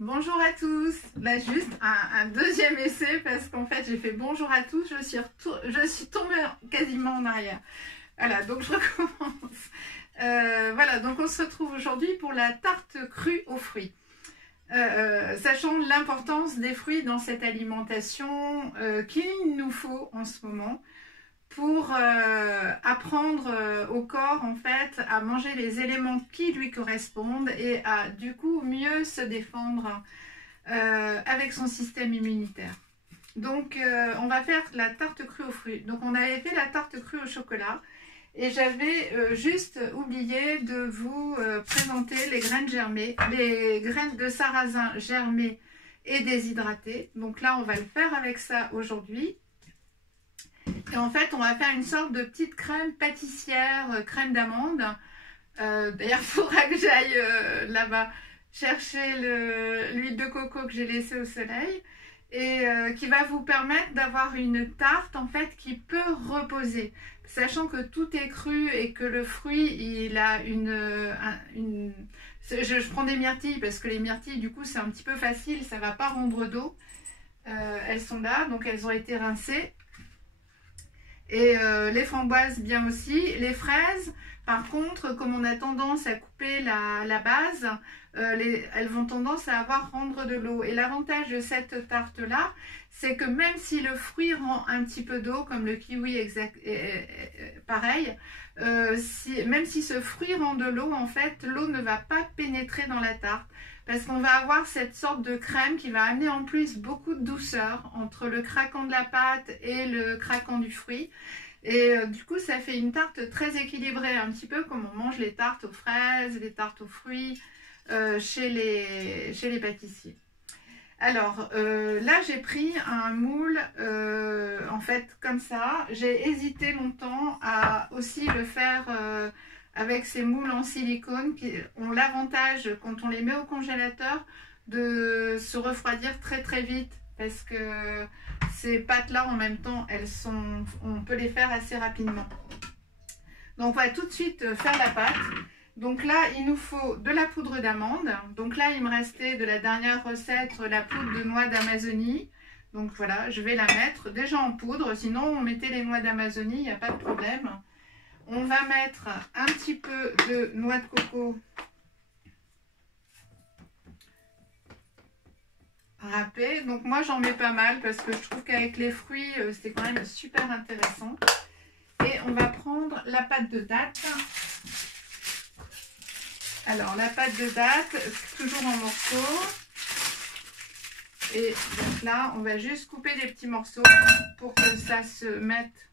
Bonjour à tous. Là, juste un deuxième essai parce qu'en fait, j'ai fait bonjour à tous. Je suis tombée quasiment en arrière. Voilà, donc je recommence. Voilà, donc on se retrouve aujourd'hui pour la tarte crue aux fruits. Sachant l'importance des fruits dans cette alimentation qu'il nous faut en ce moment pour apprendre au corps en fait à manger les éléments qui lui correspondent et à du coup mieux se défendre avec son système immunitaire. Donc on va faire la tarte crue aux fruits. Donc on avait fait la tarte crue au chocolat et j'avais juste oublié de vous présenter les graines germées, les graines de sarrasin germées et déshydratées. Donc là on va le faire avec ça aujourd'hui. Et en fait, on va faire une sorte de petite crème pâtissière, crème d'amande. D'ailleurs, il faudra que j'aille là-bas chercher l'huile de coco que j'ai laissée au soleil. Et qui va vous permettre d'avoir une tarte en fait qui peut reposer. Sachant que tout est cru et que le fruit, il a je prends des myrtilles parce que les myrtilles, du coup, c'est un petit peu facile. Ça ne va pas rendre d'eau. Elles sont là, donc elles ont été rincées. Et les framboises bien aussi. Les fraises, par contre, comme on a tendance à couper la base, elles vont tendance à rendre de l'eau. Et l'avantage de cette tarte-là, c'est que même si le fruit rend un petit peu d'eau, comme le kiwi, pareil, même si ce fruit rend de l'eau, en fait, l'eau ne va pas pénétrer dans la tarte. Parce qu'on va avoir cette sorte de crème qui va amener en plus beaucoup de douceur entre le craquant de la pâte et le craquant du fruit. Et du coup, ça fait une tarte très équilibrée, un petit peu comme on mange les tartes aux fraises, les tartes aux fruits chez les pâtissiers. Alors, là, j'ai pris un moule, en fait, comme ça. J'ai hésité longtemps à aussi le faire avec ces moules en silicone qui ont l'avantage, quand on les met au congélateur, de se refroidir très très vite. Parce que ces pâtes-là, en même temps, on peut les faire assez rapidement. Donc, on va tout de suite faire la pâte. Donc là, il nous faut de la poudre d'amande. Donc là, il me restait de la dernière recette, la poudre de noix d'Amazonie. Donc voilà, je vais la mettre déjà en poudre. Sinon, on mettait les noix d'Amazonie, il n'y a pas de problème. On va mettre un petit peu de noix de coco râpée. Donc moi, j'en mets pas mal parce que je trouve qu'avec les fruits, c'est quand même super intéressant. Et on va prendre la pâte de date. Alors, la pâte de date, toujours en morceaux. Et donc là, on va juste couper des petits morceaux pour que ça se mette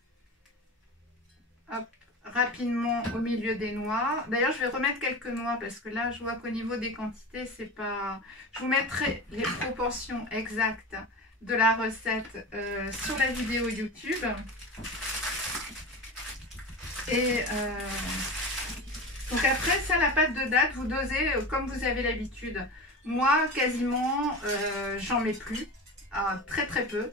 rapidement au milieu des noix. D'ailleurs, je vais remettre quelques noix parce que là, je vois qu'au niveau des quantités, c'est pas... Je vous mettrai les proportions exactes de la recette sur la vidéo YouTube. Et... donc après ça, la pâte de date, vous dosez comme vous avez l'habitude. Moi, quasiment, j'en mets plus, très très peu,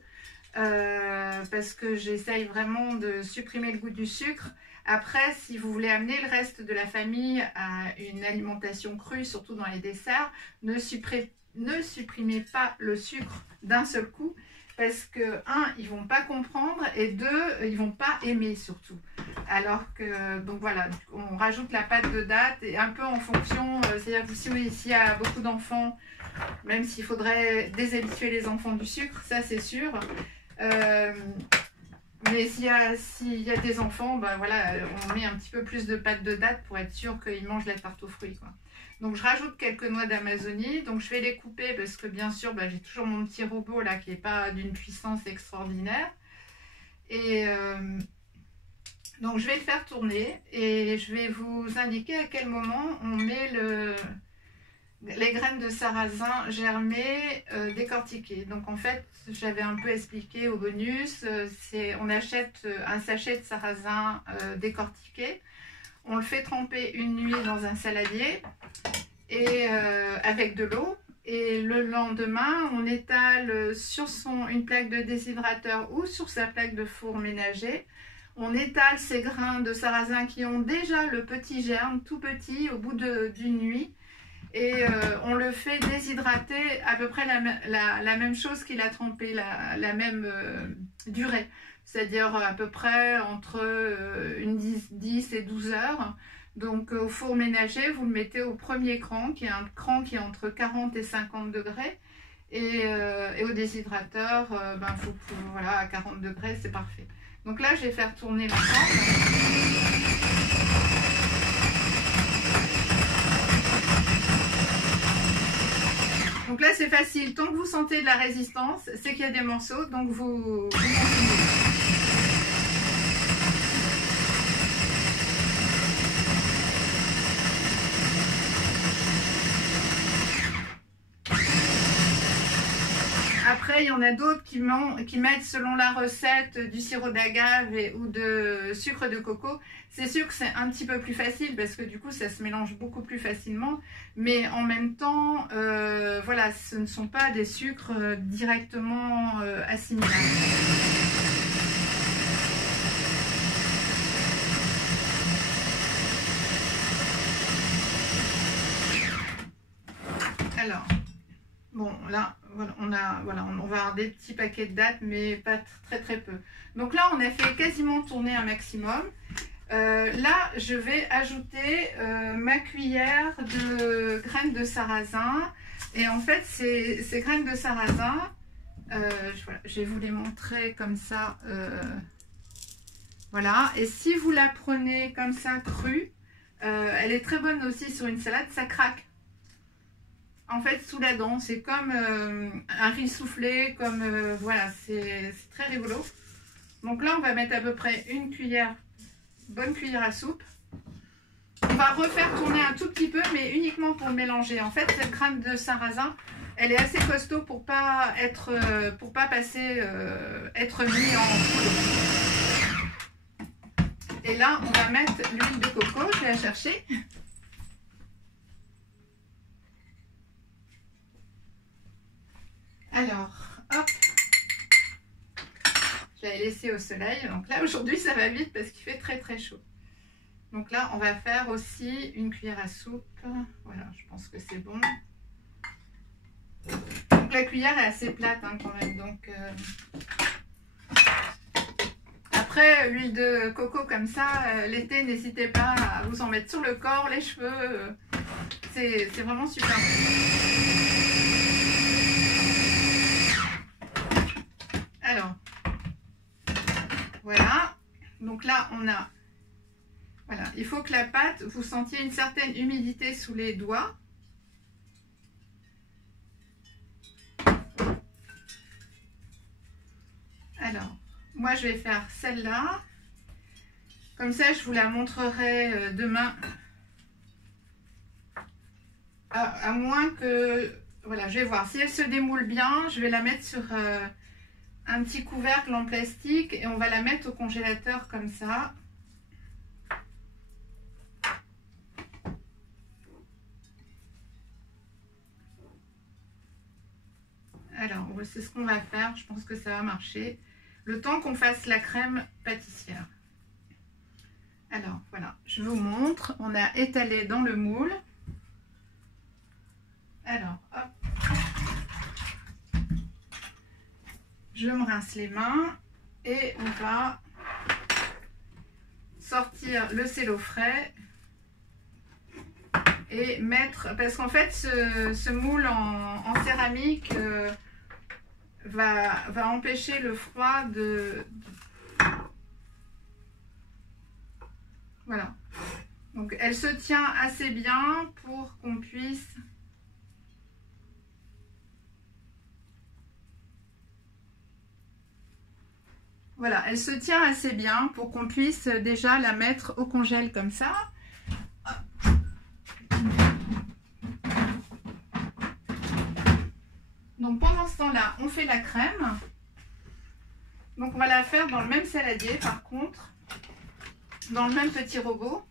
parce que j'essaye vraiment de supprimer le goût du sucre. Après, si vous voulez amener le reste de la famille à une alimentation crue, surtout dans les desserts, ne supprimez pas le sucre d'un seul coup. Parce que, un, ils vont pas comprendre et deux, ils vont pas aimer surtout. Alors que, donc voilà, on rajoute la pâte de date et un peu en fonction, c'est-à-dire que s'il y a beaucoup d'enfants, même s'il faudrait déshabituer les enfants du sucre, ça c'est sûr. Mais s'il y a des enfants, ben voilà, on met un petit peu plus de pâte de date pour être sûr qu'ils mangent la tarte aux fruits, quoi. Donc je rajoute quelques noix d'Amazonie. Donc je vais les couper parce que bien sûr j'ai toujours mon petit robot là qui n'est pas d'une puissance extraordinaire. Et donc je vais le faire tourner et je vais vous indiquer à quel moment on met les graines de sarrasin germées décortiquées. Donc en fait, j'avais un peu expliqué au bonus, on achète un sachet de sarrasin décortiqué. On le fait tremper une nuit dans un saladier et avec de l'eau. Et le lendemain, on étale sur une plaque de déshydrateur ou sur sa plaque de four ménager. On étale ces grains de sarrasin qui ont déjà le petit germe tout petit au bout d'une nuit. Et on le fait déshydrater à peu près la même chose qu'il a trempé, la même durée. C'est-à-dire à peu près entre 10 et 12 heures. Donc au four ménager, vous le mettez au premier cran, qui est un cran qui est entre 40 et 50 degrés. Et au déshydrateur, voilà, à 40 degrés, c'est parfait. Donc là, je vais faire tourner ma crème. Donc là, c'est facile. Tant que vous sentez de la résistance, c'est qu'il y a des morceaux, donc vous continuez. Après, il y en a d'autres qui mettent selon la recette du sirop d'agave ou de sucre de coco. C'est sûr que c'est un petit peu plus facile parce que du coup, ça se mélange beaucoup plus facilement. Mais en même temps, voilà, ce ne sont pas des sucres directement assimilables. Alors, bon, là, voilà, on va avoir des petits paquets de dattes, mais pas très peu. Donc là, on a fait quasiment tourner un maximum. Là, je vais ajouter ma cuillère de graines de sarrasin. Et en fait, ces graines de sarrasin, voilà, je vais vous les montrer comme ça. Voilà. Et si vous la prenez comme ça, crue, elle est très bonne aussi sur une salade, ça craque. En fait, sous la dent, c'est comme un riz soufflé, comme voilà, c'est très rigolo. Donc là, on va mettre à peu près une cuillère, bonne cuillère à soupe. On va refaire tourner un tout petit peu, mais uniquement pour le mélanger. En fait, cette graine de sarrasin, elle est assez costaud pour pas être mis en poudre. Et là, on va mettre l'huile de coco. Je vais la chercher. Alors, hop, je vais la laisser au soleil. Donc là, aujourd'hui, ça va vite parce qu'il fait très chaud. Donc là, on va faire aussi une cuillère à soupe. Voilà, je pense que c'est bon. Donc la cuillère est assez plate hein, quand même. Donc, après, l'huile de coco comme ça, l'été, n'hésitez pas à vous en mettre sur le corps, les cheveux. C'est vraiment super bon. Alors, voilà, donc là on a, voilà, il faut que la pâte, vous sentiez une certaine humidité sous les doigts. Alors, moi je vais faire celle-là, comme ça je vous la montrerai demain, à moins que, voilà, je vais voir, si elle se démoule bien, je vais la mettre sur... un petit couvercle en plastique et on va la mettre au congélateur comme ça. Alors, c'est ce qu'on va faire. Je pense que ça va marcher. Le temps qu'on fasse la crème pâtissière. Alors, voilà. Je vous montre. On a étalé dans le moule. Alors, hop. Je me rince les mains et on va sortir le cello frais et mettre, parce qu'en fait ce moule en céramique va empêcher le froid de... Voilà. Donc elle se tient assez bien pour qu'on puisse... Voilà, elle se tient assez bien pour qu'on puisse déjà la mettre au congèle comme ça. Donc pendant ce temps-là, on fait la crème. Donc on va la faire dans le même saladier par contre, dans le même petit robot.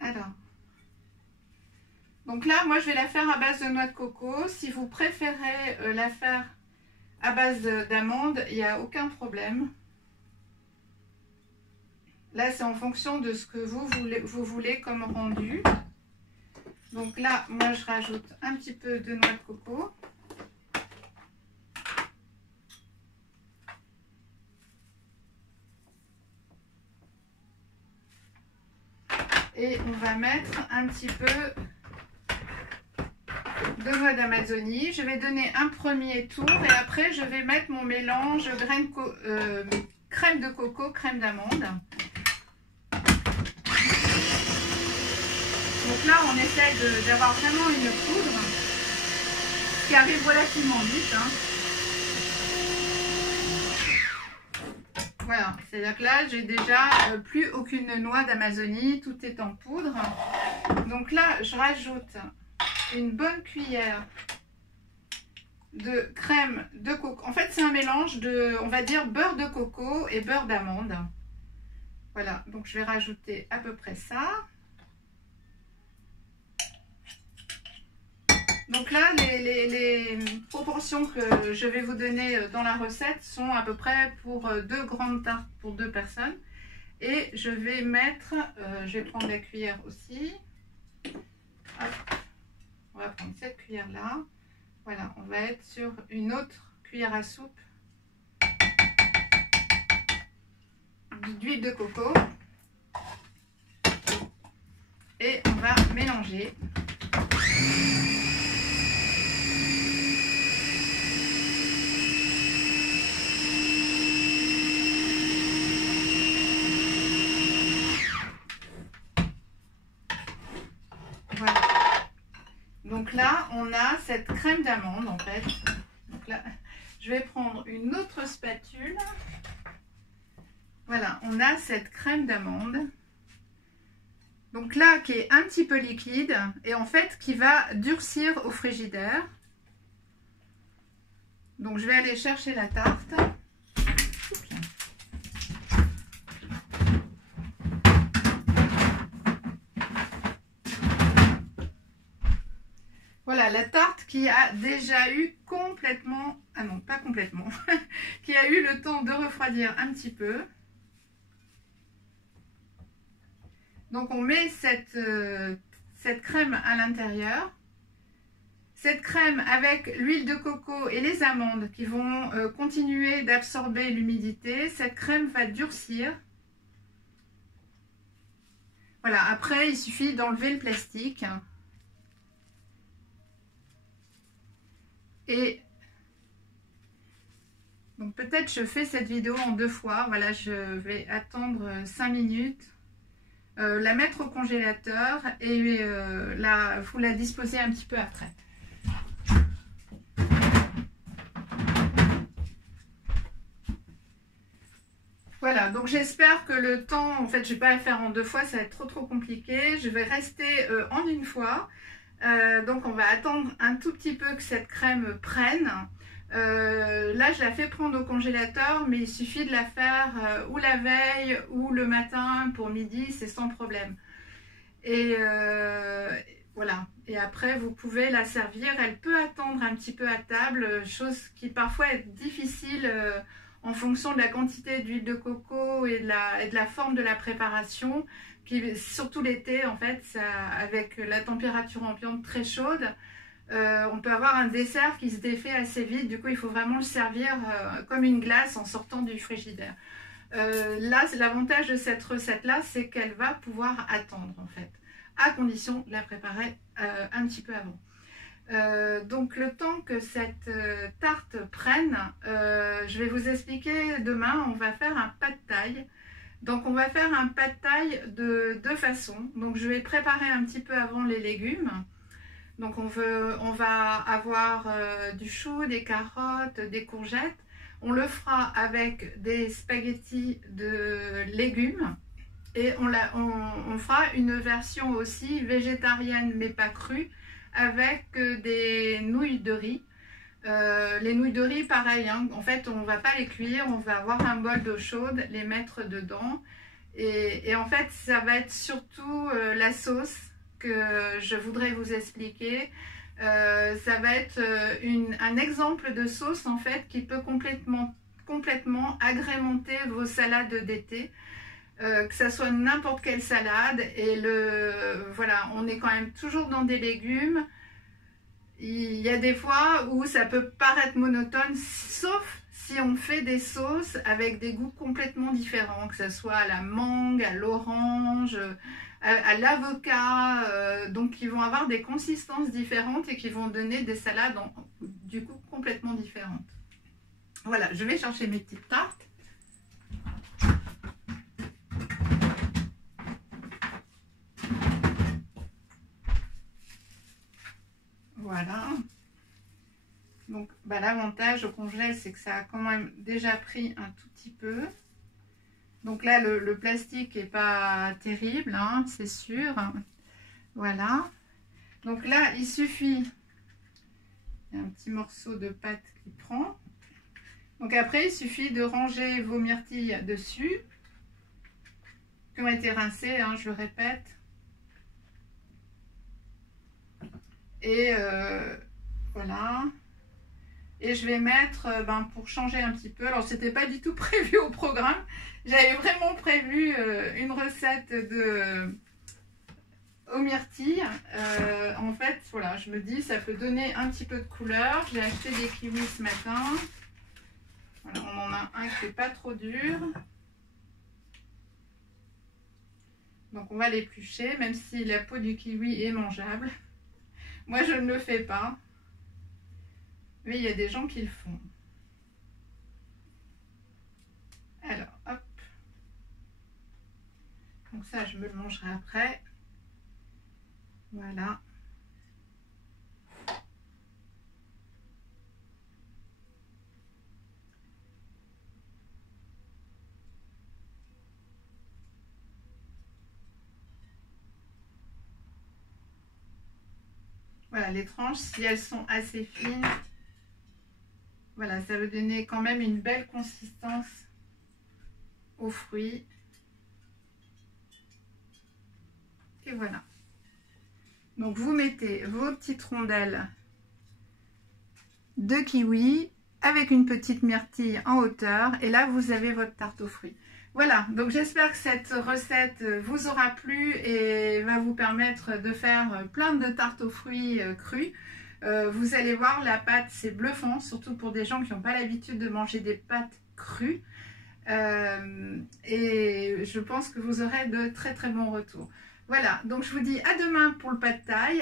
Alors, donc là, moi je vais la faire à base de noix de coco. Si vous préférez la faire à base d'amandes, il n'y a aucun problème. Là, c'est en fonction de ce que vous voulez comme rendu. Donc là, moi, je rajoute un petit peu de noix de coco. Et on va mettre un petit peu de noix d'Amazonie. Je vais donner un premier tour et après, je vais mettre mon mélange crème de coco, crème d'amande. Donc là, on essaye d'avoir vraiment une poudre qui arrive relativement vite. Hein. Voilà, c'est-à-dire que là, j'ai déjà plus aucune noix d'Amazonie, tout est en poudre. Donc là, je rajoute une bonne cuillère de crème de coco. En fait, c'est un mélange de, on va dire, beurre de coco et beurre d'amande. Voilà, donc je vais rajouter à peu près ça. Donc là, les proportions que je vais vous donner dans la recette sont à peu près pour 2 grandes tartes pour 2 personnes. Et je vais mettre, je vais prendre la cuillère aussi. Hop. On va prendre cette cuillère-là. Voilà, on va être sur une autre cuillère à soupe d'huile de coco. Et on va mélanger. Donc là, on a cette crème d'amande en fait. Donc là, je vais prendre une autre spatule. Voilà, on a cette crème d'amande. Donc là, qui est un petit peu liquide et en fait qui va durcir au frigidaire. Donc je vais aller chercher la tarte. Voilà, la tarte qui a déjà eu complètement, ah non, pas complètement, qui a eu le temps de refroidir un petit peu. Donc on met cette crème à l'intérieur. Cette crème avec l'huile de coco et les amandes qui vont continuer d'absorber l'humidité. Cette crème va durcir. Voilà, après il suffit d'enlever le plastique. Et donc peut-être je fais cette vidéo en 2 fois. Voilà, je vais attendre 5 minutes, la mettre au congélateur et vous la disposez un petit peu après. Voilà, donc j'espère que le temps, en fait je ne vais pas la faire en 2 fois, ça va être trop compliqué. Je vais rester en 1 fois. Donc on va attendre un tout petit peu que cette crème prenne. Là je la fais prendre au congélateur, mais il suffit de la faire ou la veille ou le matin pour midi, c'est sans problème. Et voilà, et après vous pouvez la servir. Elle peut attendre un petit peu à table, chose qui parfois est difficile en fonction de la quantité d'huile de coco et de la forme de la préparation. Surtout l'été, en fait, avec la température ambiante très chaude, on peut avoir un dessert qui se défait assez vite. Du coup, il faut vraiment le servir comme une glace en sortant du frigidaire. Là, l'avantage de cette recette-là, c'est qu'elle va pouvoir attendre, en fait, à condition de la préparer un petit peu avant. Donc, le temps que cette tarte prenne, je vais vous expliquer demain, on va faire un pad thai. Donc on va faire un pad thai de 2 façons. Donc je vais préparer un petit peu avant les légumes. Donc on va avoir du chou, des carottes, des courgettes. On le fera avec des spaghettis de légumes. Et on fera une version aussi végétarienne mais pas crue avec des nouilles de riz. Les nouilles de riz, pareil, hein. En fait, on ne va pas les cuire, on va avoir un bol d'eau chaude, les mettre dedans. Et en fait, ça va être surtout la sauce que je voudrais vous expliquer. Ça va être un exemple de sauce, en fait, qui peut complètement agrémenter vos salades d'été. que ça soit n'importe quelle salade. Et voilà, on est quand même toujours dans des légumes. Il y a des fois où ça peut paraître monotone, sauf si on fait des sauces avec des goûts complètement différents, que ce soit à la mangue, à l'orange, à l'avocat, donc qui vont avoir des consistances différentes et qui vont donner des salades du coup complètement différentes. Voilà, je vais chercher mes petites tartes. Voilà. Donc l'avantage au congèle, c'est que ça a quand même déjà pris un tout petit peu. Donc là, le plastique n'est pas terrible, hein, c'est sûr. Voilà. Donc là, il suffit, il y a un petit morceau de pâte qui prend. Donc après, il suffit de ranger vos myrtilles dessus, qui ont été rincées, hein, je le répète. Et voilà. Et je vais mettre, pour changer un petit peu, alors c'était pas du tout prévu au programme, j'avais vraiment prévu une recette aux myrtilles. En fait, voilà, je me dis, ça peut donner un petit peu de couleur. J'ai acheté des kiwis ce matin. Voilà, on en a un qui n'est pas trop dur. Donc on va l'éplucher, même si la peau du kiwi est mangeable. Moi, je ne le fais pas. Mais il y a des gens qui le font. Alors, hop. Donc ça, je me le mangerai après. Voilà. Voilà, les tranches, si elles sont assez fines, voilà, ça veut donner quand même une belle consistance aux fruits. Et voilà. Donc vous mettez vos petites rondelles de kiwi avec une petite myrtille en hauteur. Et là, vous avez votre tarte aux fruits. Voilà, donc j'espère que cette recette vous aura plu et va vous permettre de faire plein de tartes aux fruits crues. Vous allez voir, la pâte, c'est bluffant, surtout pour des gens qui n'ont pas l'habitude de manger des pâtes crues. Et je pense que vous aurez de très très bons retours. Voilà, donc je vous dis à demain pour le pad thai,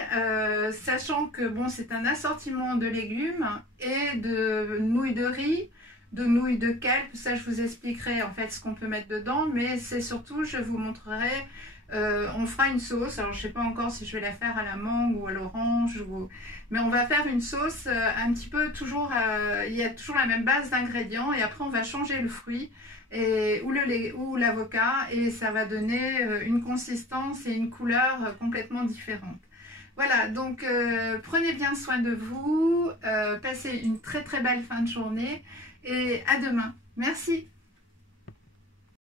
sachant que bon, c'est un assortiment de légumes et de nouilles de riz, de nouilles de kelp. Ça je vous expliquerai en fait ce qu'on peut mettre dedans, mais c'est surtout, je vous montrerai, on fera une sauce. Alors je sais pas encore si je vais la faire à la mangue ou à l'orange, mais on va faire une sauce un petit peu toujours, il y a toujours la même base d'ingrédients et après on va changer le fruit ou l'avocat et ça va donner une consistance et une couleur complètement différente. Voilà, donc prenez bien soin de vous, passez une très très belle fin de journée et à demain. Merci.